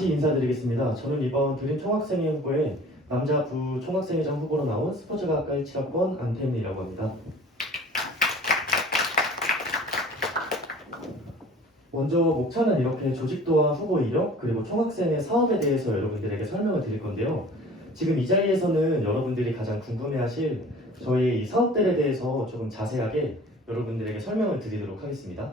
다시 인사드리겠습니다. 저는 이번 드림 총학생회 후보에 남자 부 총학생회장 후보로 나온 스포츠과학과 17학번 안태민이라고 합니다. 먼저 목차는 이렇게 조직도와 후보 이력 그리고 총학생회 사업에 대해서 여러분들에게 설명을 드릴 건데요. 지금 이 자리에서는 여러분들이 가장 궁금해하실 저희 이 사업들에 대해서 조금 자세하게 여러분들에게 설명을 드리도록 하겠습니다.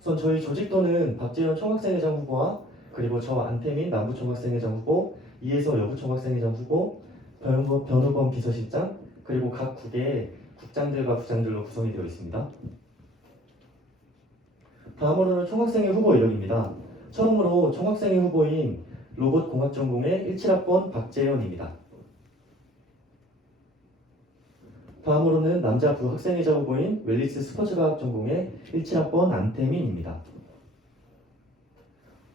우선 저희 조직도는 박재현 총학생회장 후보와 그리고 저 안태민 남부총학생회장 후보, 이혜서 여부총학생회장 후보, 변우범 비서실장 그리고 각 국의 국장들과 부장들로 구성이 되어 있습니다. 다음으로는 총학생회 후보 이력입니다. 처음으로 총학생회 후보인 로봇공학전공의 17학번 박재현입니다. 다음으로는 남자 부학생회장 후보인 웰리스 스포츠과학 전공의 17학번 안태민입니다.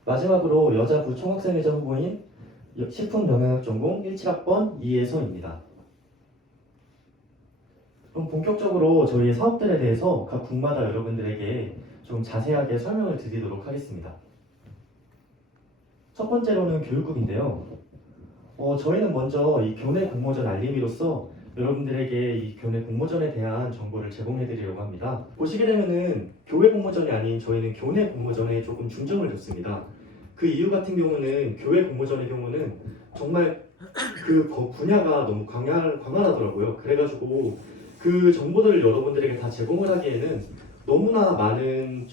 마지막으로 여자 부총학생회장 후보인 식품영양학 전공 17학번 이혜서입니다. 그럼 본격적으로 저희의 사업들에 대해서 각 국마다 여러분들에게 좀 자세하게 설명을 드리도록 하겠습니다. 첫 번째로는 교육국인데요. 저희는 먼저 이 교내 공모전 알림이로써 여러분들에게 이 교내 공모전에 대한 정보를 제공해 드리려고 합니다. 보시게 되면은 교외 공모전이 아닌 저희는 교내 공모전에 조금 중점을 뒀습니다. 그 이유 같은 경우는 교외 공모전의 경우는 정말 그 분야가 너무 광활하더라고요. 그래가지고 그 정보들을 여러분들에게 다 제공을 하기에는 너무나 많은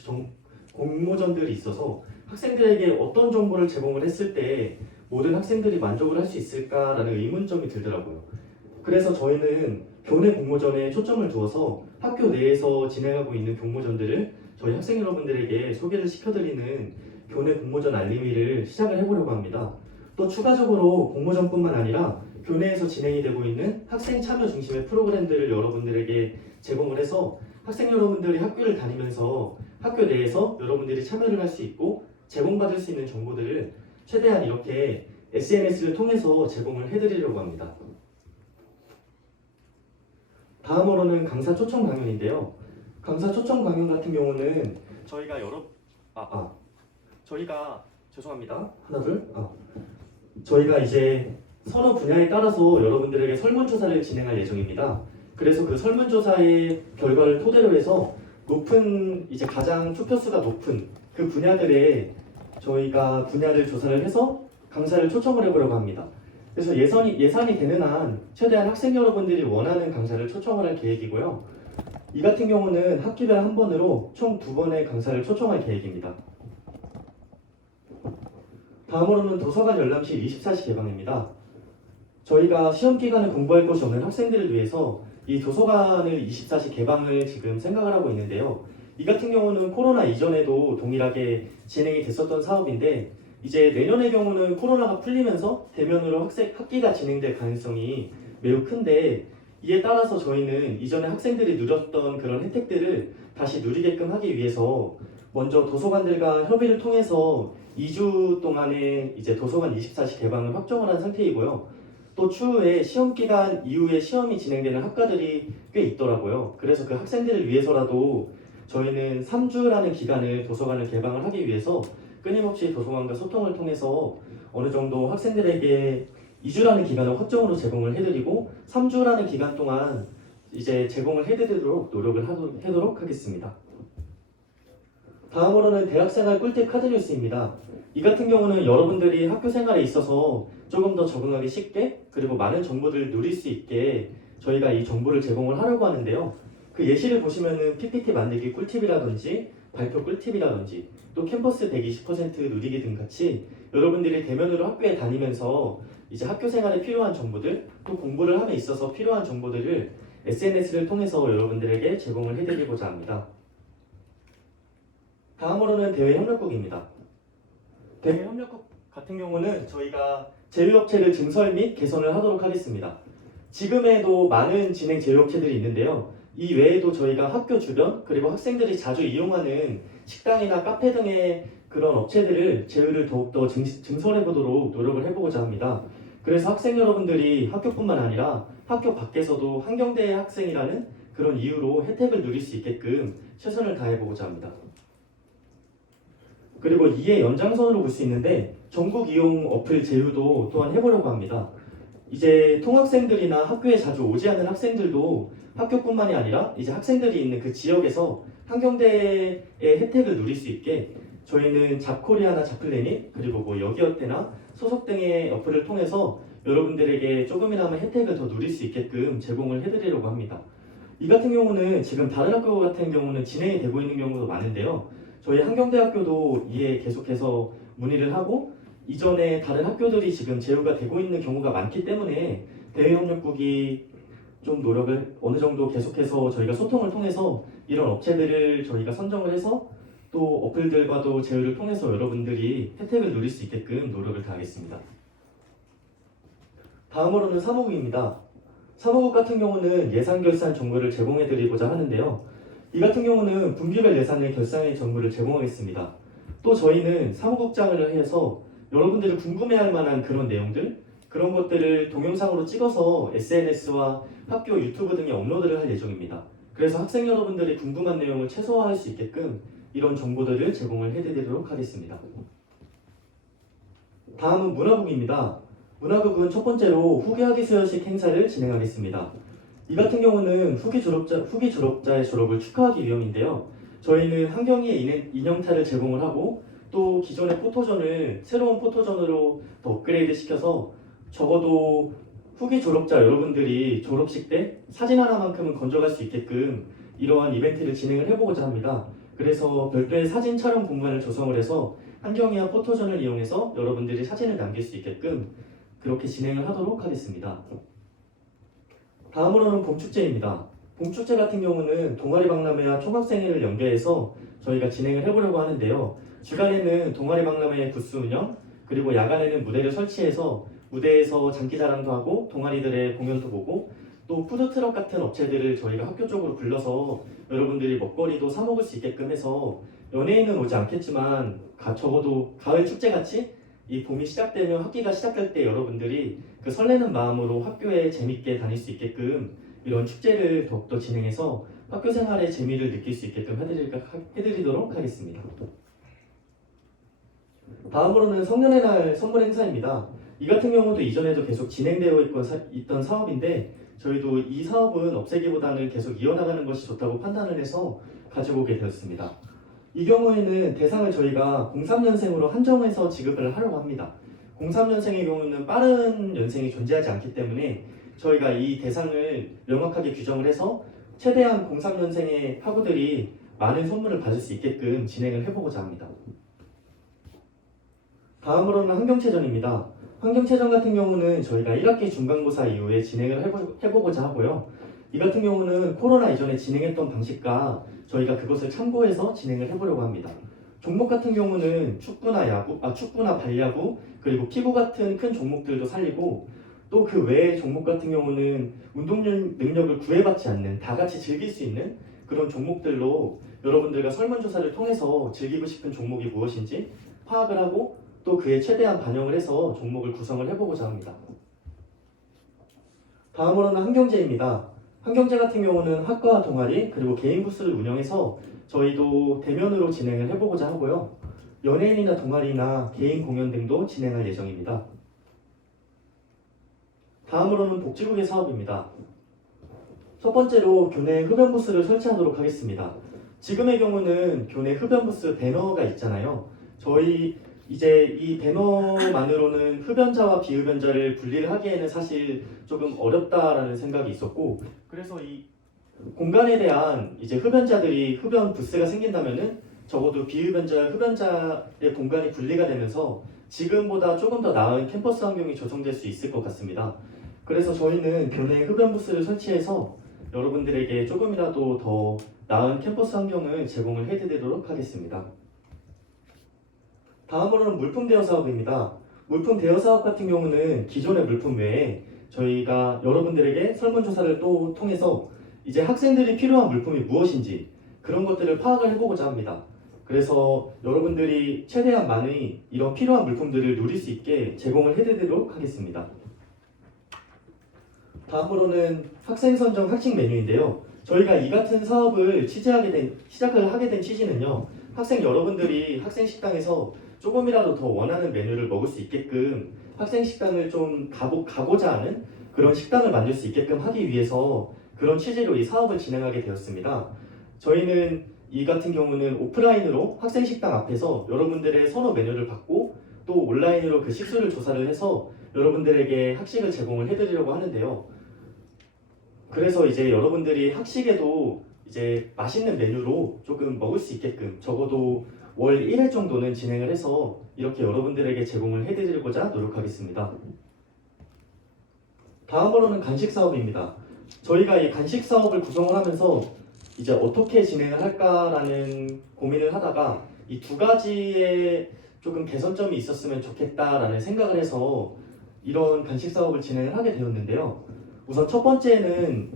공모전들이 있어서 학생들에게 어떤 정보를 제공을 했을 때 모든 학생들이 만족을 할 수 있을까라는 의문점이 들더라고요. 그래서 저희는 교내 공모전에 초점을 두어서 학교 내에서 진행하고 있는 공모전들을 저희 학생 여러분들에게 소개를 시켜드리는 교내 공모전 알림이를 시작을 해보려고 합니다. 또 추가적으로 공모전뿐만 아니라 교내에서 진행이 되고 있는 학생 참여 중심의 프로그램들을 여러분들에게 제공을 해서 학생 여러분들이 학교를 다니면서 학교 내에서 여러분들이 참여를 할 수 있고 제공받을 수 있는 정보들을 최대한 이렇게 SNS를 통해서 제공을 해드리려고 합니다. 다음으로는 강사 초청 강연인데요. 강사 초청 강연 같은 경우는 저희가 이제 서로 분야에 따라서 여러분들에게 설문조사를 진행할 예정입니다. 그래서 그 설문조사의 결과를 토대로 해서 가장 투표수가 높은 그 분야들에 저희가 분야를 조사를 해서 강사를 초청을 해보려고 합니다. 그래서 예산이 되는 한 최대한 학생 여러분들이 원하는 강사를 초청을 할 계획이고요. 이 같은 경우는 학기별 한 번으로 총 2번의 강사를 초청할 계획입니다. 다음으로는 도서관 열람실 24시 개방입니다. 저희가 시험 기간에 공부할 곳이 없는 학생들을 위해서 이 도서관을 24시 개방을 지금 생각을 하고 있는데요. 이 같은 경우는 코로나 이전에도 동일하게 진행이 됐었던 사업인데 이제 내년의 경우는 코로나가 풀리면서 대면으로 학기가 진행될 가능성이 매우 큰데 이에 따라서 저희는 이전에 학생들이 누렸던 그런 혜택들을 다시 누리게끔 하기 위해서 먼저 도서관들과 협의를 통해서 2주 동안의 이제 도서관 24시 개방을 확정을 한 상태이고요. 또 추후에 시험 기간 이후에 시험이 진행되는 학과들이 꽤 있더라고요. 그래서 그 학생들을 위해서라도 저희는 3주라는 기간을 도서관을 개방을 하기 위해서 끊임없이 도서관과 소통을 통해서 어느 정도 학생들에게 2주라는 기간을 확정으로 제공을 해드리고 3주라는 기간 동안 이제 제공을 해드리도록 노력을 하도록 하겠습니다. 다음으로는 대학생활 꿀팁 카드뉴스입니다. 이 같은 경우는 여러분들이 학교 생활에 있어서 조금 더 적응하기 쉽게 그리고 많은 정보들을 누릴 수 있게 저희가 이 정보를 제공을 하려고 하는데요. 그 예시를 보시면은 PPT 만들기 꿀팁이라든지 발표 꿀팁이라든지 또 캠퍼스 120% 누리기 등 같이 여러분들이 대면으로 학교에 다니면서 이제 학교 생활에 필요한 정보들 또 공부를 함에 있어서 필요한 정보들을 SNS를 통해서 여러분들에게 제공을 해드리고자 합니다. 다음으로는 대외협력국입니다. 대외협력국 같은 경우는 저희가 제휴업체를 증설 및 개선을 하도록 하겠습니다. 지금에도 많은 진행 제휴업체들이 있는데요. 이 외에도 저희가 학교 주변 그리고 학생들이 자주 이용하는 식당이나 카페 등의 그런 업체들을 제휴를 더욱더 증설해 보도록 노력을 해보고자 합니다. 그래서 학생 여러분들이 학교뿐만 아니라 학교 밖에서도 한경대 학생이라는 그런 이유로 혜택을 누릴 수 있게끔 최선을 다해보고자 합니다. 그리고 이에 연장선으로 볼 수 있는데 전국 이용 어플 제휴도 또한 해보려고 합니다. 이제 통학생들이나 학교에 자주 오지 않는 학생들도 학교뿐만이 아니라 이제 학생들이 있는 그 지역에서 한경대의 혜택을 누릴 수 있게 저희는 잡코리아나 잡플래닛 그리고 뭐 여기어때나 소속 등의 어플을 통해서 여러분들에게 조금이나마 혜택을 더 누릴 수 있게끔 제공을 해드리려고 합니다. 이 같은 경우는 지금 다른 학교 같은 경우는 진행이 되고 있는 경우도 많은데요. 저희 한경대학교도 이에 계속해서 문의를 하고 이전에 다른 학교들이 지금 제휴가 되고 있는 경우가 많기 때문에 대외협력국이 좀 노력을 어느 정도 계속해서 저희가 소통을 통해서 이런 업체들을 저희가 선정을 해서 또 어플들과도 제휴를 통해서 여러분들이 혜택을 누릴 수 있게끔 노력을 다하겠습니다. 다음으로는 사무국입니다. 사무국 같은 경우는 예산 결산 정보를 제공해 드리고자 하는데요. 이 같은 경우는 분기별 예산의 결산의 정보를 제공하겠습니다. 또 저희는 사무국장을 해서 여러분들이 궁금해할 만한 그런 내용들, 그런 것들을 동영상으로 찍어서 SNS와 학교 유튜브 등에 업로드를 할 예정입니다. 그래서 학생 여러분들이 궁금한 내용을 최소화할 수 있게끔 이런 정보들을 제공을 해드리도록 하겠습니다. 다음은 문화국입니다. 문화국은 첫 번째로 후기학위 수여식 행사를 진행하겠습니다. 이 같은 경우는 후기 졸업자의 졸업을 축하하기 위함인데요. 저희는 한경희의 인형탈을 제공을 하고 또 기존의 포토존을 새로운 포토존으로 더 업그레이드 시켜서 적어도 후기 졸업자 여러분들이 졸업식 때 사진 하나만큼은 건져갈 수 있게끔 이러한 이벤트를 진행을 해보고자 합니다. 그래서 별도의 사진 촬영 공간을 조성을 해서 한경희와 포토존을 이용해서 여러분들이 사진을 남길 수 있게끔 그렇게 진행을 하도록 하겠습니다. 다음으로는 봄축제입니다. 봄축제 같은 경우는 동아리 박람회와 총학생회를 연계해서 저희가 진행을 해보려고 하는데요. 주간에는 동아리 박람회 부스 운영, 그리고 야간에는 무대를 설치해서 무대에서 장기자랑도 하고 동아리들의 공연도 보고 또 푸드트럭 같은 업체들을 저희가 학교 쪽으로 불러서 여러분들이 먹거리도 사 먹을 수 있게끔 해서 연예인은 오지 않겠지만 적어도 가을 축제같이 이 봄이 시작되면 학기가 시작될 때 여러분들이 그 설레는 마음으로 학교에 재밌게 다닐 수 있게끔 이런 축제를 더욱더 진행해서 학교 생활의 재미를 느낄 수 있게끔 해드리도록 하겠습니다. 다음으로는 성년의 날 선물 행사입니다. 이 같은 경우도 이전에도 계속 진행되어 있던 사업인데 저희도 이 사업은 없애기보다는 계속 이어나가는 것이 좋다고 판단을 해서 가지고 오게 되었습니다. 이 경우에는 대상을 저희가 03년생으로 한정해서 지급을 하려고 합니다. 03년생의 경우는 빠른 연생이 존재하지 않기 때문에 저희가 이 대상을 명확하게 규정을 해서 최대한 03년생의 학우들이 많은 선물을 받을 수 있게끔 진행을 해보고자 합니다. 다음으로는 환경체전입니다. 환경체전 같은 경우는 저희가 1학기 중간고사 이후에 진행을 해보고자 하고요. 이 같은 경우는 코로나 이전에 진행했던 방식과 저희가 그것을 참고해서 진행을 해보려고 합니다. 종목 같은 경우는 축구나 발야구, 그리고 피구 같은 큰 종목들도 살리고 또 그 외의 종목 같은 경우는 운동 능력을 구애받지 않는 다 같이 즐길 수 있는 그런 종목들로 여러분들과 설문조사를 통해서 즐기고 싶은 종목이 무엇인지 파악을 하고 또 그에 최대한 반영을 해서 종목을 구성을 해보고자 합니다. 다음으로는 한경제입니다. 한경제 같은 경우는 학과 동아리 그리고 개인 부스를 운영해서 저희도 대면으로 진행을 해보고자 하고요. 연예인이나 동아리나 개인 공연 등도 진행할 예정입니다. 다음으로는 복지국의 사업입니다. 첫 번째로 교내 흡연 부스를 설치하도록 하겠습니다. 지금의 경우는 교내 흡연 부스 배너가 있잖아요. 저희 이제 이 배너만으로는 흡연자와 비흡연자를 분리를 하기에는 사실 조금 어렵다라는 생각이 있었고 그래서 이 공간에 대한 이제 흡연자들이 흡연 부스가 생긴다면은 적어도 비흡연자, 흡연자의 공간이 분리가 되면서 지금보다 조금 더 나은 캠퍼스 환경이 조성될 수 있을 것 같습니다. 그래서 저희는 교내 흡연 부스를 설치해서 여러분들에게 조금이라도 더 나은 캠퍼스 환경을 제공을 해드리도록 하겠습니다. 다음으로는 물품 대여 사업입니다. 물품 대여 사업 같은 경우는 기존의 물품 외에 저희가 여러분들에게 설문조사를 또 통해서 이제 학생들이 필요한 물품이 무엇인지 그런 것들을 파악을 해보고자 합니다. 그래서 여러분들이 최대한 많이 이런 필요한 물품들을 누릴 수 있게 제공을 해드리도록 하겠습니다. 다음으로는 학생 선정 학식 메뉴인데요. 저희가 이 같은 사업을 시작을 하게 된 취지는요. 학생 여러분들이 학생 식당에서 조금이라도 더 원하는 메뉴를 먹을 수 있게끔 학생 식당을 좀 가고자 하는 그런 식당을 만들 수 있게끔 하기 위해서 그런 취지로 이 사업을 진행하게 되었습니다. 저희는 이 같은 경우는 오프라인으로 학생 식당 앞에서 여러분들의 선호 메뉴를 받고 또 온라인으로 그 식수를 조사를 해서 여러분들에게 학식을 제공을 해드리려고 하는데요. 그래서 이제 여러분들이 학식에도 이제 맛있는 메뉴로 조금 먹을 수 있게끔 적어도 월 1회 정도는 진행을 해서 이렇게 여러분들에게 제공을 해드리고자 노력하겠습니다. 다음으로는 간식 사업입니다. 저희가 이 간식 사업을 구성을 하면서 이제 어떻게 진행을 할까라는 고민을 하다가 이 두 가지의 조금 개선점이 있었으면 좋겠다라는 생각을 해서 이런 간식 사업을 진행을 하게 되었는데요. 우선 첫 번째는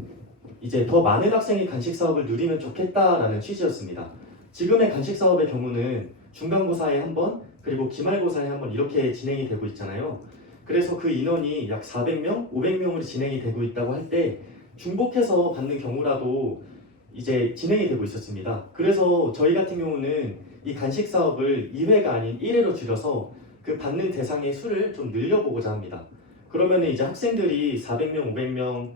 이제 더 많은 학생이 간식 사업을 누리면 좋겠다라는 취지였습니다. 지금의 간식 사업의 경우는 중간고사에 한 번, 그리고 기말고사에 한 번 이렇게 진행이 되고 있잖아요. 그래서 그 인원이 약 400명, 500명으로 진행이 되고 있다고 할 때 중복해서 받는 경우라도 이제 진행이 되고 있었습니다. 그래서 저희 같은 경우는 이 간식 사업을 2회가 아닌 1회로 줄여서 그 받는 대상의 수를 좀 늘려보고자 합니다. 그러면 이제 학생들이 400명, 500명,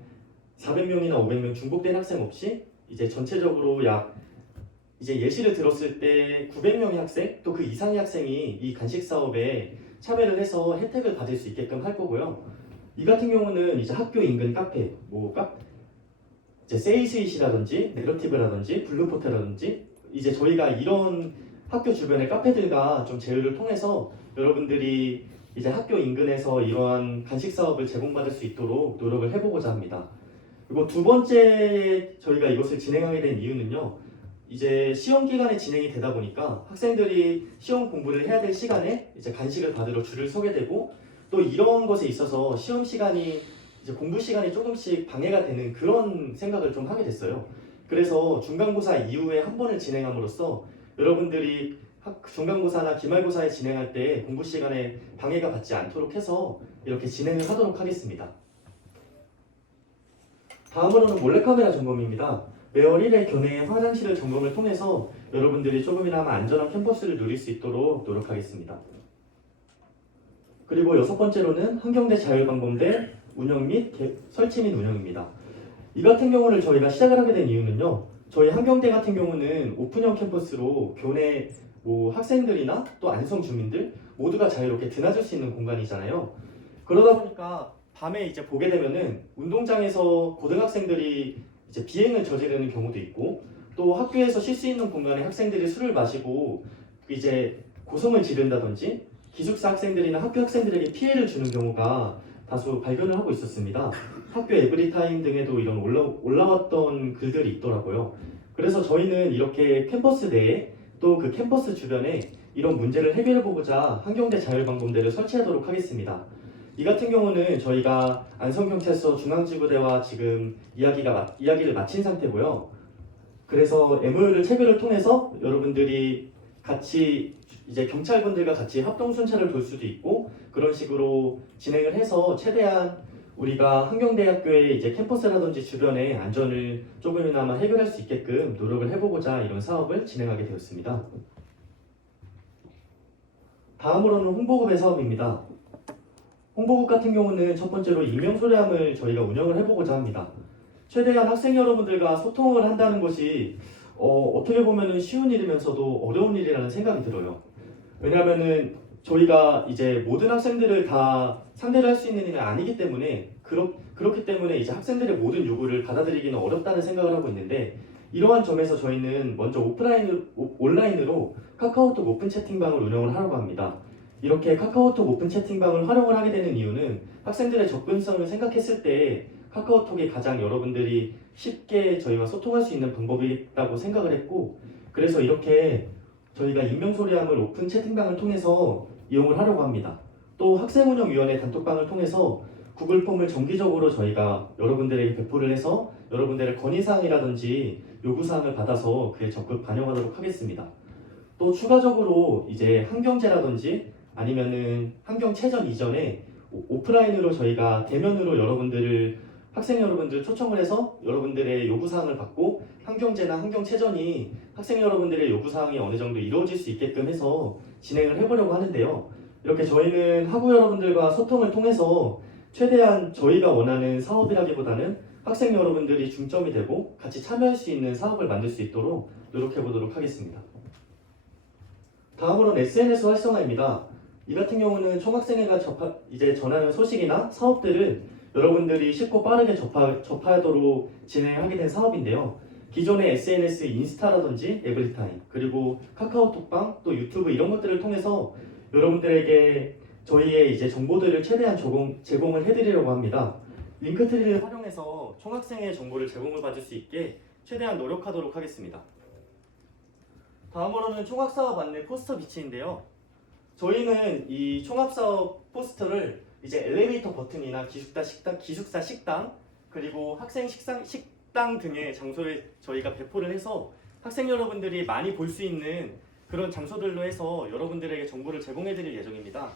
400명이나 500명 중복된 학생 없이 이제 전체적으로 약 이제 예시를 들었을 때 900명의 학생 또 그 이상의 학생이 이 간식 사업에 참여를 해서 혜택을 받을 수 있게끔 할 거고요. 이 같은 경우는 이제 학교 인근 카페, 이제 세이스잇이라든지 네러티브라든지 블루포테라든지 이제 저희가 이런 학교 주변의 카페들과 좀 제휴를 통해서 여러분들이 이제 학교 인근에서 이러한 간식 사업을 제공받을 수 있도록 노력을 해보고자 합니다. 그리고 두 번째 저희가 이것을 진행하게 된 이유는요. 이제 시험 기간에 진행이 되다 보니까 학생들이 시험 공부를 해야 될 시간에 이제 간식을 받으러 줄을 서게 되고 또 이런 것에 있어서 시험 시간이 이제 공부 시간이 조금씩 방해가 되는 그런 생각을 좀 하게 됐어요. 그래서 중간고사 이후에 한 번을 진행함으로써 여러분들이 중간고사나 기말고사에 진행할 때 공부 시간에 방해가 받지 않도록 해서 이렇게 진행을 하도록 하겠습니다. 다음으로는 몰래카메라 점검입니다. 매월 1회 교내 화장실을 점검을 통해서 여러분들이 조금이나마 안전한 캠퍼스를 누릴 수 있도록 노력하겠습니다. 그리고 여섯 번째로는 한경대 자율방범대 운영 및 설치 및 운영입니다. 이 같은 경우를 저희가 시작을 하게 된 이유는요. 저희 한경대 같은 경우는 오픈형 캠퍼스로 교내 학생들이나 또 안성 주민들 모두가 자유롭게 드나들 수 있는 공간이잖아요. 그러다 보니까 밤에 이제 보게 되면은 운동장에서 고등학생들이 이제 비행을 저지르는 경우도 있고 또 학교에서 쉴 수 있는 공간에 학생들이 술을 마시고 이제 고성을 지른다든지 기숙사 학생들이나 학교 학생들에게 피해를 주는 경우가 다소 발견을 하고 있었습니다. 학교 에브리타임 등에도 이런 올라왔던 글들이 있더라고요. 그래서 저희는 이렇게 캠퍼스 내에 또 그 캠퍼스 주변에 이런 문제를 해결해 보고자 한경대 자율방범대를 설치하도록 하겠습니다. 이 같은 경우는 저희가 안성경찰서 중앙지구대와 지금 이야기를 마친 상태고요. 그래서 MOU를 체결을 통해서 여러분들이 같이 이제 경찰분들과 같이 합동 순찰을 돌 수도 있고 그런 식으로 진행을 해서 최대한 우리가 한경대학교의 이제 캠퍼스라든지 주변의 안전을 조금이나마 해결할 수 있게끔 노력을 해보고자 이런 사업을 진행하게 되었습니다. 다음으로는 홍보급의 사업입니다. 홍보국 같은 경우는 첫 번째로 익명소리함을 저희가 운영을 해보고자 합니다. 최대한 학생 여러분들과 소통을 한다는 것이 어떻게 보면 쉬운 일이면서도 어려운 일이라는 생각이 들어요. 왜냐하면은 저희가 이제 모든 학생들을 다 상대를 할 수 있는 일은 아니기 때문에 그렇기 때문에 이제 학생들의 모든 요구를 받아들이기는 어렵다는 생각을 하고 있는데 이러한 점에서 저희는 먼저 온라인으로 카카오톡 오픈 채팅방을 운영을 하려고 합니다. 이렇게 카카오톡 오픈 채팅방을 활용을 하게 되는 이유는 학생들의 접근성을 생각했을 때 카카오톡이 가장 여러분들이 쉽게 저희와 소통할 수 있는 방법이라고 생각을 했고 그래서 이렇게 저희가 익명소리함을 오픈 채팅방을 통해서 이용을 하려고 합니다. 또 학생운영위원회 단톡방을 통해서 구글 폼을 정기적으로 저희가 여러분들에게 배포를 해서 여러분들의 건의사항이라든지 요구사항을 받아서 그에 적극 반영하도록 하겠습니다. 또 추가적으로 이제 한경제라든지 아니면은 한경체전 이전에 오프라인으로 저희가 대면으로 여러분들을 학생 여러분들 초청을 해서 여러분들의 요구사항을 받고 환경제나 환경체전이 학생 여러분들의 요구사항이 어느 정도 이루어질 수 있게끔 해서 진행을 해보려고 하는데요. 이렇게 저희는 학우 여러분들과 소통을 통해서 최대한 저희가 원하는 사업이라기보다는 학생 여러분들이 중점이 되고 같이 참여할 수 있는 사업을 만들 수 있도록 노력해 보도록 하겠습니다. 다음으로는 SNS 활성화입니다. 이 같은 경우는 총학생회가 이제 전하는 소식이나 사업들을 여러분들이 쉽고 빠르게 접하도록 진행하게 된 사업인데요. 기존의 SNS 인스타라든지 에브리타임, 그리고 카카오톡방, 또 유튜브 이런 것들을 통해서 여러분들에게 저희의 이제 정보들을 최대한 제공을 해드리려고 합니다. 링크트리를 활용해서 총학생회 정보를 제공을 받을 수 있게 최대한 노력하도록 하겠습니다. 다음으로는 총학사업 안내 포스터 비치인데요. 저희는 이 총합사업 포스터를 이제 엘리베이터 버튼이나 기숙사 식당, 그리고 학생 식당 등의 장소에 저희가 배포를 해서 학생 여러분들이 많이 볼 수 있는 그런 장소들로 해서 여러분들에게 정보를 제공해 드릴 예정입니다.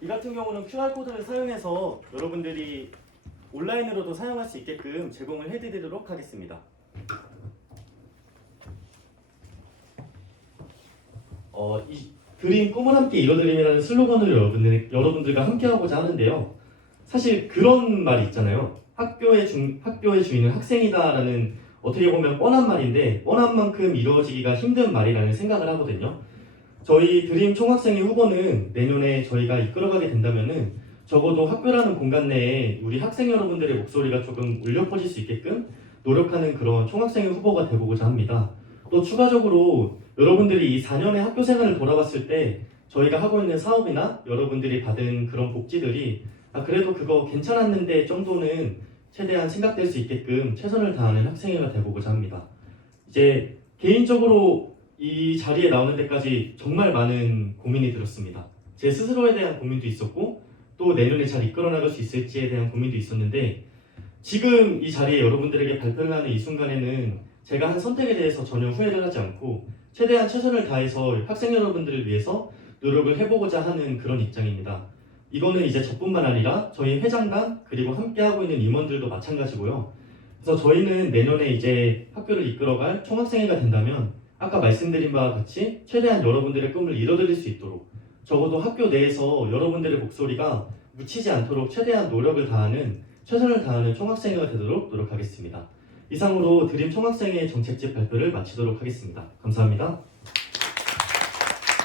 이 같은 경우는 QR코드를 사용해서 여러분들이 온라인으로도 사용할 수 있게끔 제공을 해 드리도록 하겠습니다. 이 드림 꿈을 함께 이뤄드림이라는 슬로건을 여러분들과 함께 하고자 하는데요. 사실 그런 말이 있잖아요. 학교의 주인은 학생이다라는 어떻게 보면 뻔한 말인데 뻔한 만큼 이루어지기가 힘든 말이라는 생각을 하거든요. 저희 드림 총학생회 후보는 내년에 저희가 이끌어가게 된다면은 적어도 학교라는 공간 내에 우리 학생 여러분들의 목소리가 조금 울려 퍼질 수 있게끔 노력하는 그런 총학생회 후보가 되보고자 합니다. 또 추가적으로 여러분들이 이 4년의 학교 생활을 돌아봤을 때 저희가 하고 있는 사업이나 여러분들이 받은 그런 복지들이 그래도 그거 괜찮았는데 정도는 최대한 생각될 수 있게끔 최선을 다하는 학생회가 되보고자 합니다. 이제 개인적으로 이 자리에 나오는 데까지 정말 많은 고민이 들었습니다. 제 스스로에 대한 고민도 있었고 또 내년에 잘 이끌어 나갈 수 있을지에 대한 고민도 있었는데 지금 이 자리에 여러분들에게 발표를 하는 이 순간에는 제가 한 선택에 대해서 전혀 후회를 하지 않고 최대한 최선을 다해서 학생 여러분들을 위해서 노력을 해보고자 하는 그런 입장입니다. 이거는 이제 저뿐만 아니라 저희 회장단 그리고 함께하고 있는 임원들도 마찬가지고요. 그래서 저희는 내년에 이제 학교를 이끌어갈 총학생회가 된다면 아까 말씀드린 바와 같이 최대한 여러분들의 꿈을 이뤄드릴 수 있도록 적어도 학교 내에서 여러분들의 목소리가 묻히지 않도록 최대한 최선을 다하는 총학생회가 되도록 노력하겠습니다. 이상으로 드림 총학생회 정책집 발표를 마치도록 하겠습니다. 감사합니다.